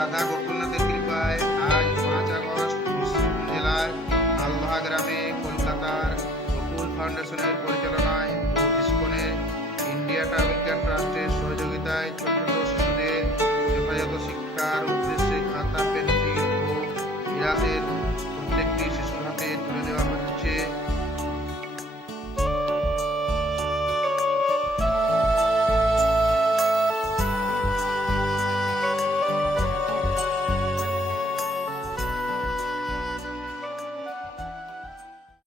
রাধা গোকুলনাথের কৃপায় আজ 5 আগস্ট বীরভূম জেলার আলদহা গ্রামে কলকাতার গোকুল ফাউন্ডেশনের পরিচালনায় ও ইসকনের ইন্ডিয়া ট্রাভেল কেয়ার ট্রাস্টের সহযোগিতায় ছোট ছোট শিশুদের যথাযথ শিক্ষার উদ্দেশ্যে খাতা, পেন্সিল ও ইরাসের